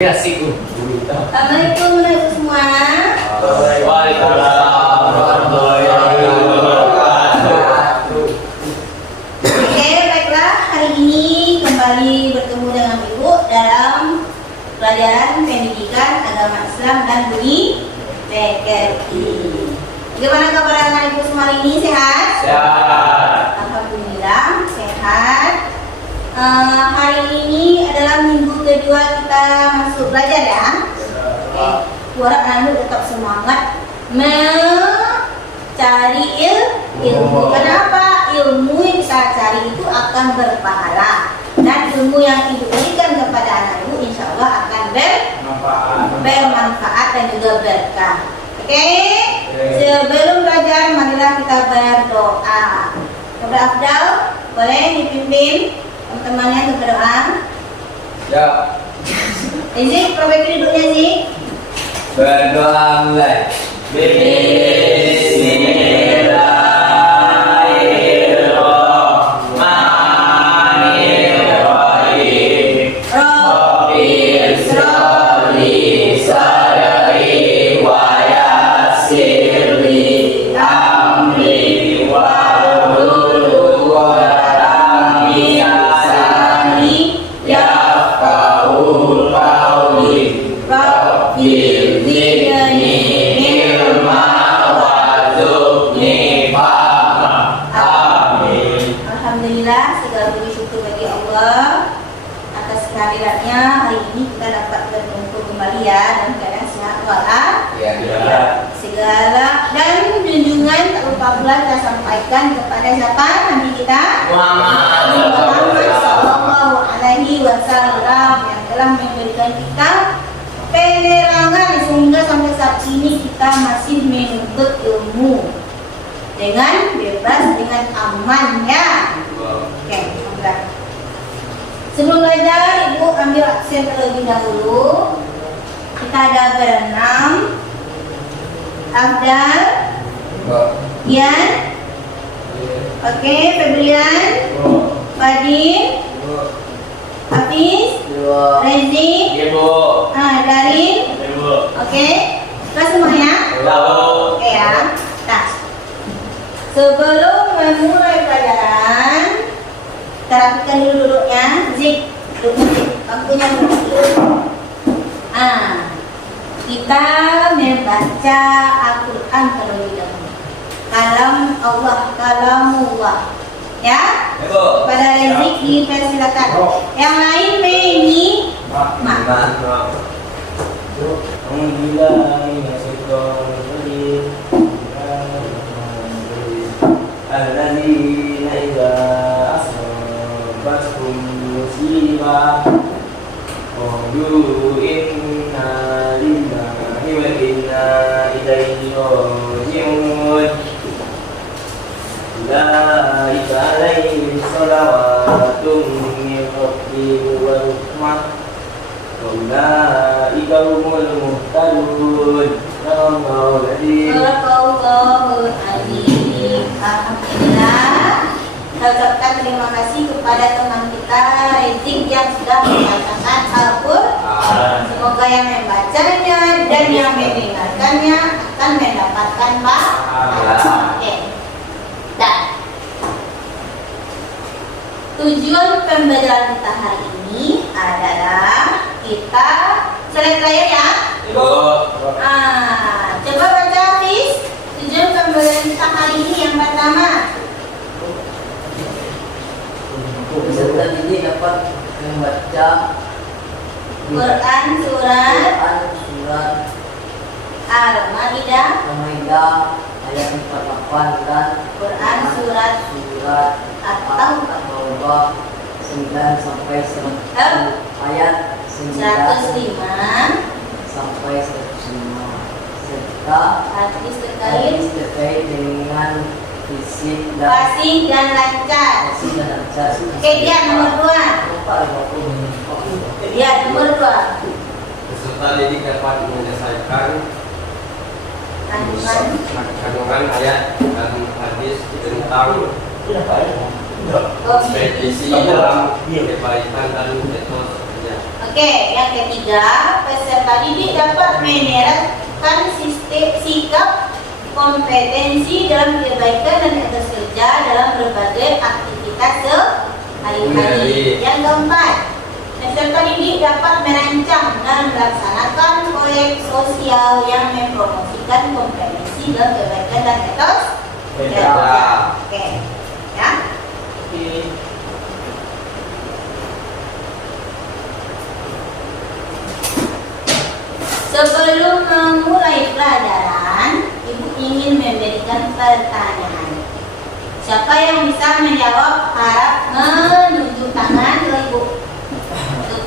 Ya sih, Assalamualaikum semua. Waalaikumsalam warahmatullahi wabarakatuh. Oke, baiklah, hari ini kembali bertemu dengan Ibu dalam pelajaran pendidikan agama Islam dan bunyi PKI. Bagaimana kabar anak Ibu semua hari ini? Sehat? Sehat. Alhamdulillah sehat. Hari ini adalah minggu kedua kita masuk belajar ya. Oke, buat anak tetap semangat mencari ilmu. Kenapa? Ilmu yang kita cari itu akan berpahala, dan ilmu yang ibu berikan kepada anak ibu insya Allah akan bermanfaat dan juga berkah. Oke? Sebelum belajar marilah kita berdoa. Kepada Afdal boleh dipimpin teman-temannya untuk berdoa. Ya. Zik, perbaiki duduknya Zik. Berdoa mulai. Bismillahirrahmanirrahim. Rabbi isra'li sadri wa yassirli amri wahlul 'uqdatam min lisani yafqahu qawli. Rabbi zidni ilma warzuqni fahma. Amin. Alhamdulillah, segala puji syukur bagi Allah atas kehadirannya. Hari ini kita dapat berkumpul kembali ya dalam keadaan sehat walafiat. Ya. Segala dan junjungan tak lupa pula kita sampaikan kepada siapa Nabi kita Muhammad Sallallahu Alaihi Wasallam yang telah memberikan kita penerangan sehingga sampai saat ini kita masih menuntut ilmu dengan bebas, dengan aman ya. Oke, alhamdulillah. Sebelum belajar, ibu ambil absen terlebih dahulu. Kita ada berenam. Afdal, Ian, oke, Febrian, Fadil, Hafiz, Rezi, Darin, oke, kita semuanya, oke ya. Nah, sebelum memulai pelajaran, kita rapikan dulu duduknya. Zik, duduk Zik, bangkunya dulu. Kita membaca Al-Quran terlebih dahulu. Kalam Allah, kalamullah. Ya? Pada Rezik dipersilakan. Yang lain Meni, Alladzina idza asabatkum musibah qalu inna lillahi wa inna ilaihi raji'un. Ulaika alaihim shalawatun min rabbihim wa rahmah wa ulaika humul muhtadun. Allahul adzim. Allahul Azim. Alhamdulillah. Kita ucapkan terima kasih kepada teman kita Rezik yang sudah membacakan Al-Quran. Semoga yang membacanya dan yang mendengarkannya akan mendapatkan pahala. Oke. Dan tujuan pembelajaran kita hari ini adalah kita select layar ya. Coba baca Hafiz. Tujuan pembelajaran kita hari ini yang pertama. Peserta didik dapat membaca Quran surat Al-Maidah ayat 48 dan Quran surat At-Taubah 9 sampai 100 ayat 9 105 sampai 105 serta hadis hadis terkait terkait dengan fisik fasih dan lancar. dan lancar. Oke, dia nomor 2. Dia nomor 2. Peserta didik dapat menyelesaikan kandungan ayat dan hadis tentang ekspedisi dalam kebaikan dan etos kerja. Oke, yang ketiga, peserta didik dapat menerapkan sikap kompetensi dalam kebaikan dan etos kerja dalam berbagai aktivitas sehari-hari. Yang keempat, peserta didik dapat merancang dan melaksanakan proyek sosial yang mempromosikan kompetensi dalam kebaikan dan etos kerja. Oke, ya. Sebelum memulai pelajaran, Ibu ingin memberikan pertanyaan. Siapa yang bisa menjawab harap menunjuk tangan dulu Ibu.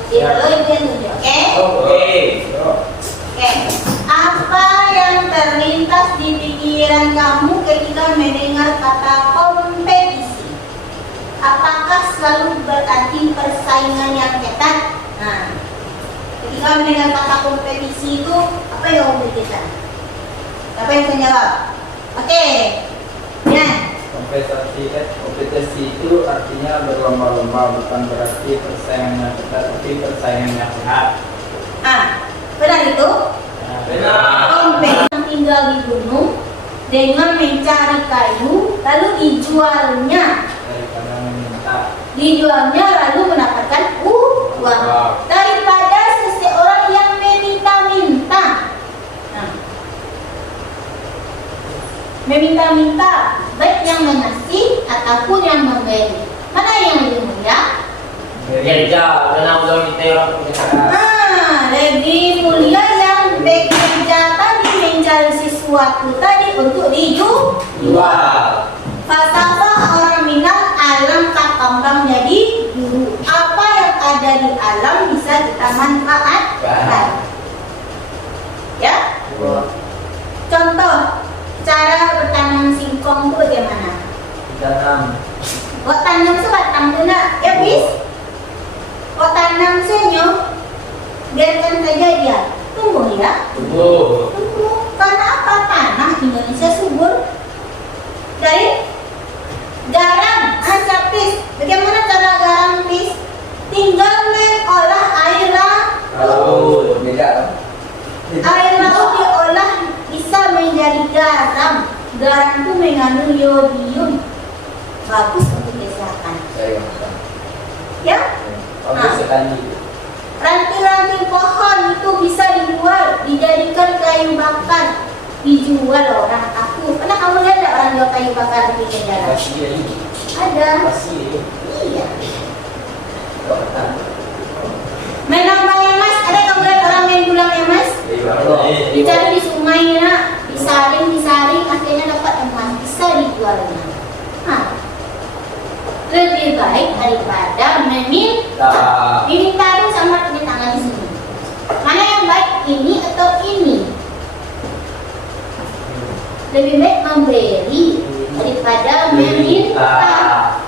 Ibu yang tunjuk, oke? Oke. Apa yang terlintas di pikiran kamu ketika mendengar kata kompetisi? Apakah selalu berarti persaingan yang ketat? Nah, ketika mendengar kata kompetisi itu apa yang kamu pikirkan? Siapa yang bisa jawab? Oke, ya. Kompetisi itu artinya berlomba-lomba, bukan berarti persaingan yang ketat, tapi persaingan yang sehat. Benar itu? Benar. Kompetisi yang tinggal di gunung dengan mencari kayu lalu dijualnya. Daripada meminta. Dijualnya lalu mendapatkan uang daripada seseorang yang meminta-minta. Nah, meminta-minta, baik yang mengasih ataupun yang memberi. Mana yang lebih mulia? Lebih mulia yang bekerja tadi, mencari sesuatu tadi untuk dijual. Falsafah orang Minang, alam tak kembang jadi guru. Apa yang ada di alam bisa kita manfaatkan. Ya? Contoh cara bertanam singkong itu bagaimana? Tanam. Buat tanam sebatang guna, ya bis? Buat tanam senyo, biarkan saja dia tumbuh ya. Tumbuh. Karena apa? Tanah Indonesia subur dari garam, pis. Bagaimana cara garam pis? Tinggal mengolah air laut. Air laut diolah bisa menjadi garam. Garam itu mengandung iodium, bagus untuk kesehatan. Ya? Ranting-ranting pohon itu bisa dijual, dijadikan kayu bakar, dijual orang aku. Pernah kamu lihat ada orang jual kayu bakar di pinggir jalan? Ada. Iya. Menambang emas, ada kamu lihat orang main dulang emas? Dicari di sungai nak, disaring, akhirnya dapat emas, bisa dijualnya. Lebih baik daripada meminta. Meminta itu sama dengan tangan di sini. Mana yang baik, ini atau ini? Lebih baik memberi daripada meminta.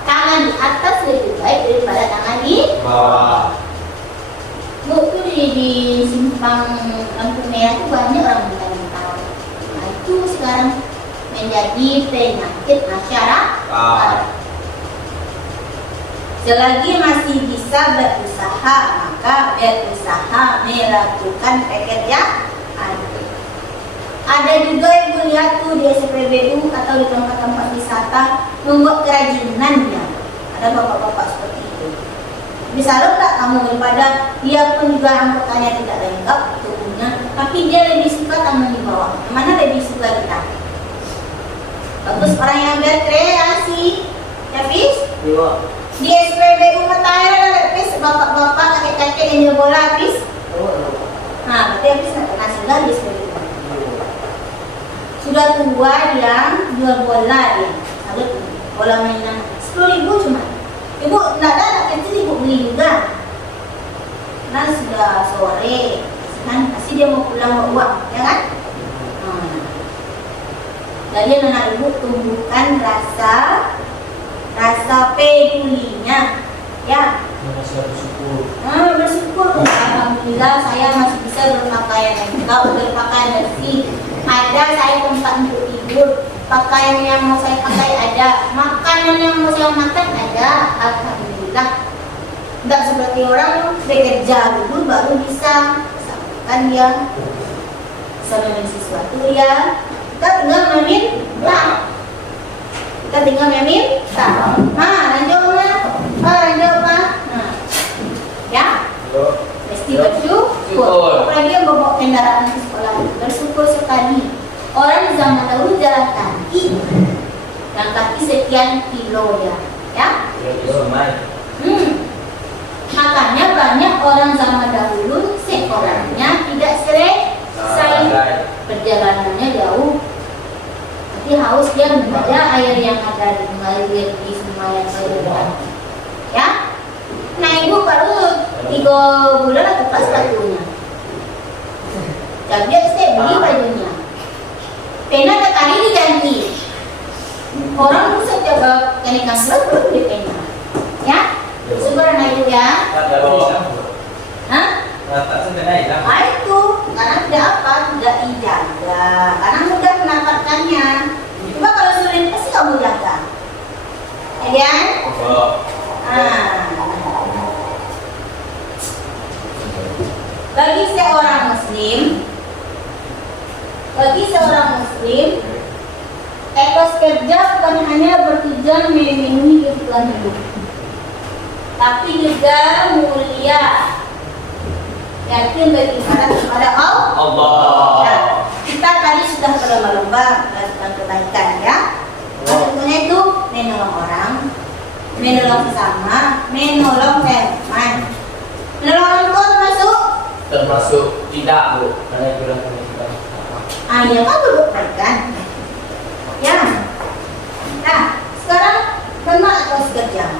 Tangan di atas lebih baik daripada tangan di bawah. Bu, itu di simpang lampu merah itu banyak orang minta-minta. Nah, itu sekarang menjadi penyakit masyarakat. Selagi masih bisa berusaha, maka berusaha melakukan pekerjaan. Ada juga yang melihat tuh di SPBU atau di tempat-tempat wisata membuat kerajinan ya. Ada bapak-bapak seperti itu. Misalnya tak kamu daripada dia pun juga anggotanya tidak lengkap tubuhnya, tapi dia lebih suka tangan di bawah. Yang mana lebih suka kita? Bagus orang yang berkreasi, ya Fis? Di SPBU Matahari ada Fis, bapak-bapak kakek-kakek yang jual bola Fis. Nah, berarti Fis nggak pernah singgah di SPBU. Sudah tua yang jual bola dia, salut bola mainan 10.000 cuma. Ibu nggak ada anak kecil, ibu beli juga. Karena sudah sore, kan pasti dia mau pulang bawa uang, ya kan? Jadi anak ibu tumbuhkan rasa pedulinya, ya. Bersyukur. Alhamdulillah saya masih bisa berpakaian lengkap, berpakaian bersih. Ada saya tempat untuk tidur, pakaian yang mau saya pakai ada, makanan yang mau saya makan ada. Alhamdulillah. Tidak seperti orang bekerja dulu baru bisa sampaikan dia sama sesuatu ya. Kita tinggal meminta. Kita tinggal meminta. Lanjut lah. Lanjut Pak. Nah, ya. Mesti bersyukur. Apalagi yang bawa kendaraan ke sekolah, bersyukur sekali. Orang di zaman dahulu jalan kaki sekian kilo ya. Makanya banyak orang zaman dahulu sekolahnya tidak selesai, perjalanannya jauh. Tapi haus dia membaca air yang ada di mengalir di sungai yang dekat. Ya. Nah ibu baru 3 bulan lepas batunya. Jadi dia beli bajunya. Pena sekali diganti. Orang bisa jaga kenaikan berat di pena. Ya. Syukur anak ibu ya. Hah? Itu karena tidak dijaga, karena mudah mendapatkannya. Coba kalau sulit pasti kamu jaga. Ya. Bagi seorang muslim, etos kerja bukan hanya bertujuan memenuhi kebutuhan hidup, tapi juga mulia, yakin beribadah kepada Allah. Ya, kita tadi sudah berlomba-lomba melakukan kebaikan ya. Tentunya itu menolong orang, menolong sesama, menolong teman. Menolong orang tua Termasuk tidak Bu, karena bilang ya kan berbuat ya. Nah sekarang benar etos kerja.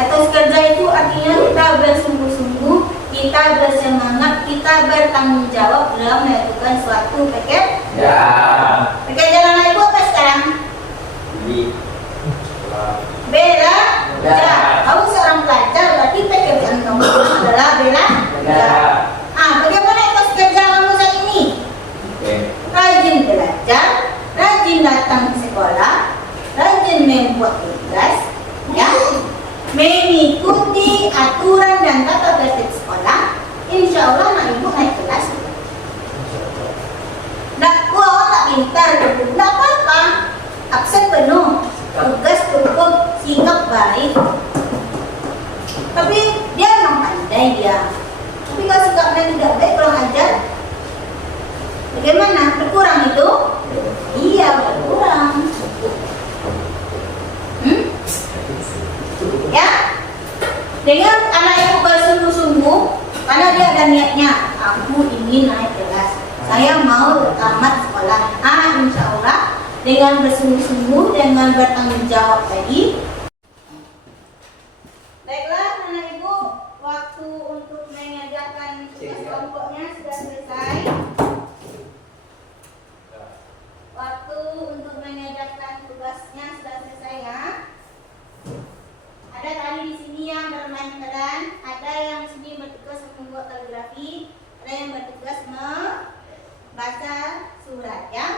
Etos kerja itu artinya kita bersungguh-sungguh, kita bersemangat, kita bertanggung jawab dalam melakukan suatu pekerjaan. Pekerjaan ibu apa sekarang? Bela. Kamu seorang pelajar, berarti pekerjaan kamu adalah bela. Bagaimana etos kerja kamu saat ini? Rajin belajar, rajin datang ke sekolah, rajin membuat tugas, ya, mengikuti aturan dan tata tertib sekolah. Insya Allah anak ibu naik kelas. Tak pintar, tidak apa-apa. Absen penuh, tugas cukup, sikap baik. Tapi dia memang pandai dia. Tapi kalau sikapnya tidak baik, kurang ajar, bagaimana? Berkurang itu? Iya, berkurang. Ya, dengan anak ibu bersungguh-sungguh, karena dia ada niatnya, aku ingin naik kelas, saya mau tamat sekolah. Insya Allah dengan bersungguh-sungguh, dengan bertanggung jawab tadi. Baiklah anak ibu, waktu untuk mengerjakan tugas kelompoknya sudah selesai. Waktu untuk mengerjakan tugasnya sudah selesai ya. Ada tadi di sini yang bermain peran, ada yang di sini bertugas membuat kaligrafi, ada yang bertugas membaca surat ya.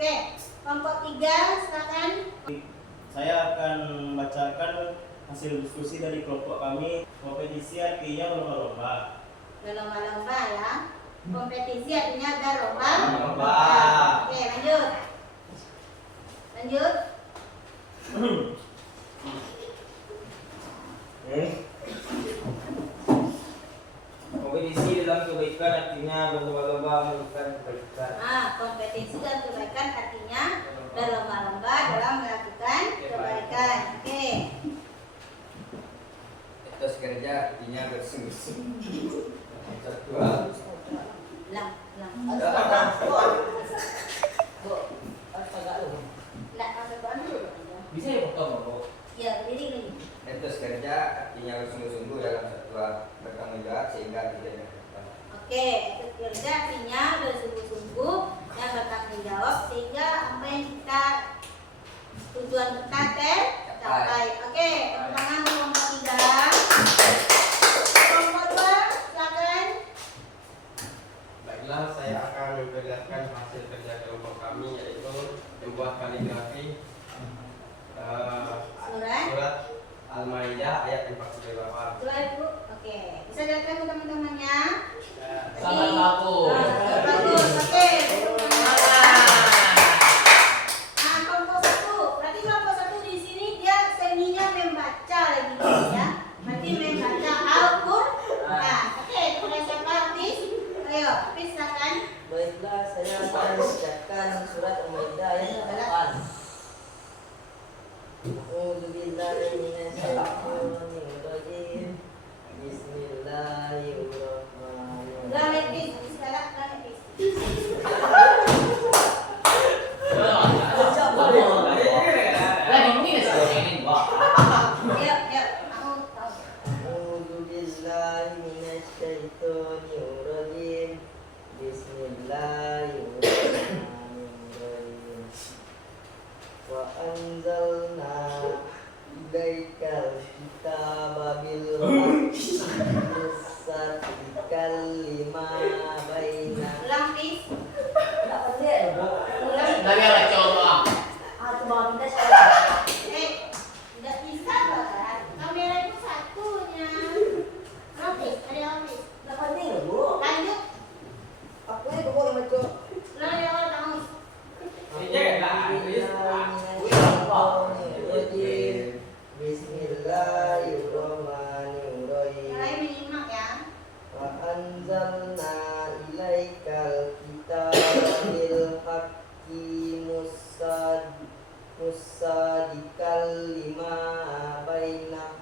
Oke, kelompok 3 silakan. Saya akan membacakan hasil diskusi dari kelompok kami. Kompetisi artinya berlomba-lomba. Berlomba-lomba ya. Kompetisi artinya berlomba. Oke, lanjut. kompetisi dalam kebaikan artinya berlomba-lomba melakukan kebaikan. Kompetisi dan kebaikan artinya berlomba-lomba dalam melakukan kebaikan. Oke. Etos kerja artinya bersungguh-sungguh. Bisa ya potong Bu? Ya, berdiri lagi. Etos kerja artinya bersungguh-sungguh dalam satu bertanggung jawab sehingga tidak menyakitkan. Oke, etos kerja artinya bersungguh-sungguh dan bertanggung jawab sehingga apa yang kita tujuan kita tercapai. Oke, tepuk tangan kelompok 3. Kelompok 2, silakan. Baiklah, saya akan memperlihatkan hasil kerja kelompok kami, yaitu membuat kaligrafi surat Al-Maidah ayat 48. minasyaitonirrajim. Bismillahirrahmanirrahim. Wa anzalna ilaikal kitaba bil haqqi musaddiqan lima baina. Ulang, please. Enggak penting. Ulang. Dari apa coba? Aku mau minta saya. Nggak bisa banget. Kamera itu satunya. Office, ada office. Enggak penting, Bu. Lanjut. Aku ini pokoknya yang baca. Ulang ya orang tahu. Bismillahirrahmanirrahim. Mulai menyimak ya. Wa anzalna ilaikal kitaba bil haqqi musaddiqan lima baina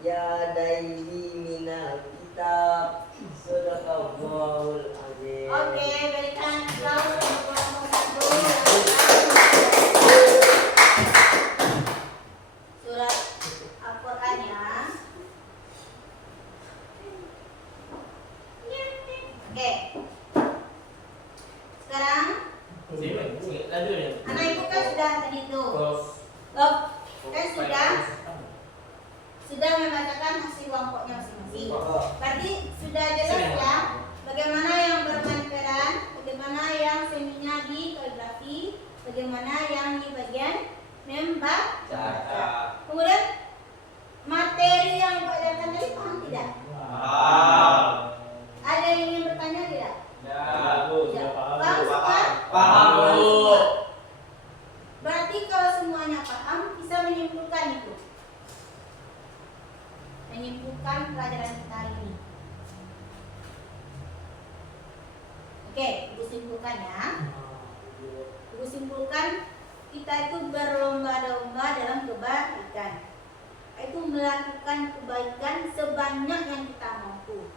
yadaihi minal kitab. Sadaqallahul azim. Oke, berikan aplaus untuk kelompok satu. Surat Al-Quran ya. Oke. Sekarang anak ibu kan sudah tadi tuh. Loh, kan sudah membacakan hasil kelompoknya masing-masing. Berarti sudah jelas ya bagaimana yang bermain peran, bagaimana yang seminya di kaligrafi, bagaimana yang di bagian membaca. Kemudian materi yang dibacakan tadi paham tidak? Ada yang ingin bertanya tidak? Paham semua? Paham, Bu. Berarti kalau semuanya paham bisa menyimpulkan itu. Menyimpulkan pelajaran kita hari ini. Oke, ibu simpulkan ya. Ibu simpulkan kita itu berlomba-lomba dalam kebaikan. Itu melakukan kebaikan sebanyak yang kita mampu.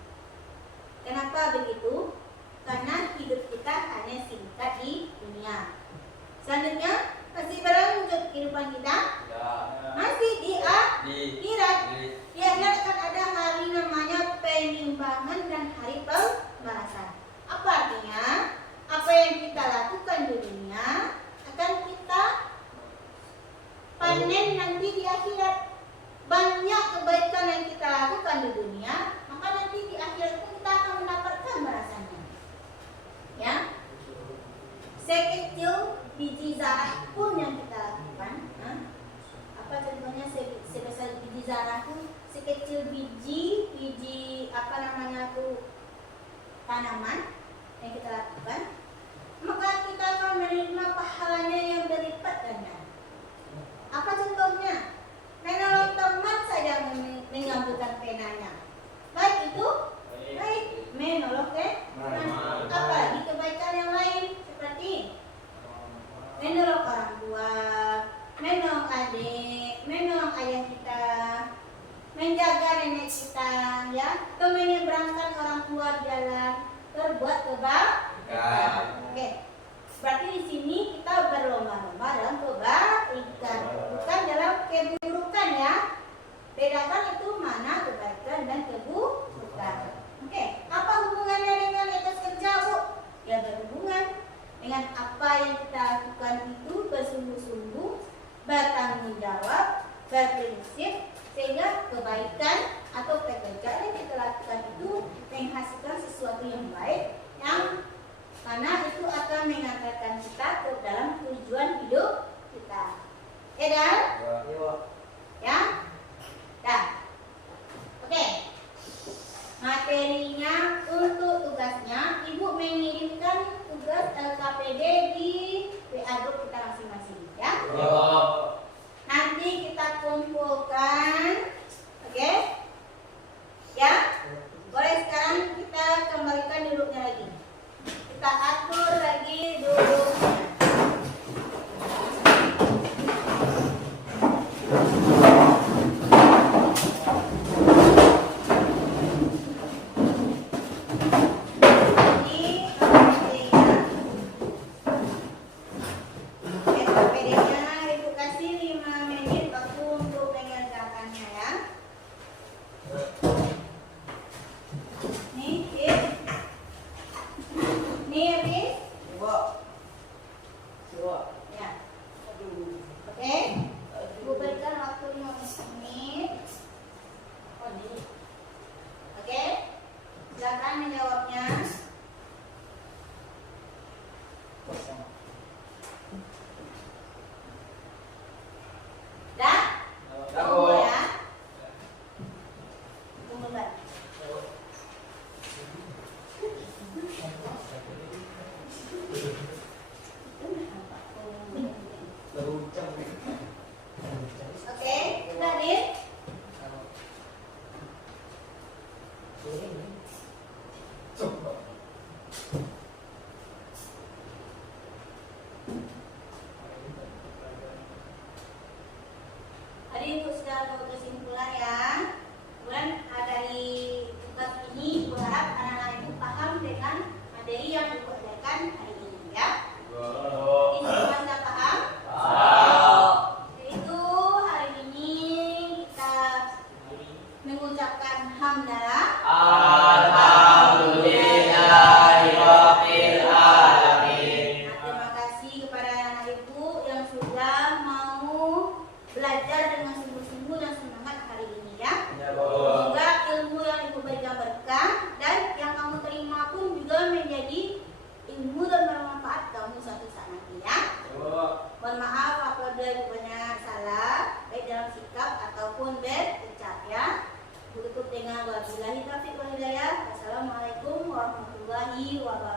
Kenapa begitu? Karena hidup kita hanya singkat di dunia. Selanjutnya, masih berlanjut kehidupan kita? Masih di akhirat. Di akhirat akan ada hari namanya penimbangan dan hari pembalasan. Apa artinya? Apa yang kita lakukan di dunia akan kita panen nanti di akhirat. Banyak kebaikan yang kita lakukan di dunia, maka nanti di akhirat pun kita akan mendapatkan balasannya. Ya, sekecil biji zarah pun yang kita lakukan, apa contohnya sebesar biji zarah pun, sekecil biji apa namanya tuh tanaman yang kita lakukan, maka kita akan menerima pahalanya yang berlipat ganda. Apa contohnya? Menolong teman saja mengambilkan penanya, baik itu baik menolong teman, apalagi kebaikan yang lain seperti menolong orang tua, menolong adik, menolong ayah kita, menjaga nenek kita, ya, atau menyeberangkan orang tua di jalan, berbuat kebaikan. Oke, berarti di sini kita berlomba-lomba dalam kebaikan, bukan dalam keburukan ya. Bedakan itu mana kebaikan dan keburukan. Oke, apa hubungannya dengan etos kerja, Bu? Ya berhubungan dengan apa yang kita lakukan itu bersungguh-sungguh, bertanggung jawab, berprinsip, sehingga kebaikan atau pekerjaan yang kita lakukan itu menghasilkan sesuatu yang baik, yang mana itu akan mengantarkan kita ke dalam tujuan hidup kita. Ya, Dan? Ya? Dah. Oke. Materinya untuk tugasnya, Ibu mengirimkan tugas LKPD di WA group kita masing-masing, ya. Nanti kita kumpulkan, oke? Ya. Boleh sekarang kita kembalikan duduknya lagi. Kita atur lagi duduknya. Beban. Oke, sudah Dit? Adik untuk sudah tahu kesimpulan ya. Kemudian dari tugas ini berharap anak-anak itu paham dengan materi yang diajarkan hari ini ya. Ini semua sudah paham? Yaitu hari ini kita mengucapkan hamdalah. Alhamdulillahirabbil alamin. Terima kasih kepada anak ibu yang sudah mau belajar dengan sungguh-sungguh dan semangat hari ini ya. Semoga ilmu yang ibu berikan berkah dan yang kamu terima pun juga menjadi ilmu dan bermanfaat kamu suatu saat nanti ya. Mohon maaf apabila ibu banyak salah baik dalam sikap ataupun berucap ya. Berikut dengan wabillahi taufiq wal hidayah. Wassalamualaikum warahmatullahi wabarakatuh.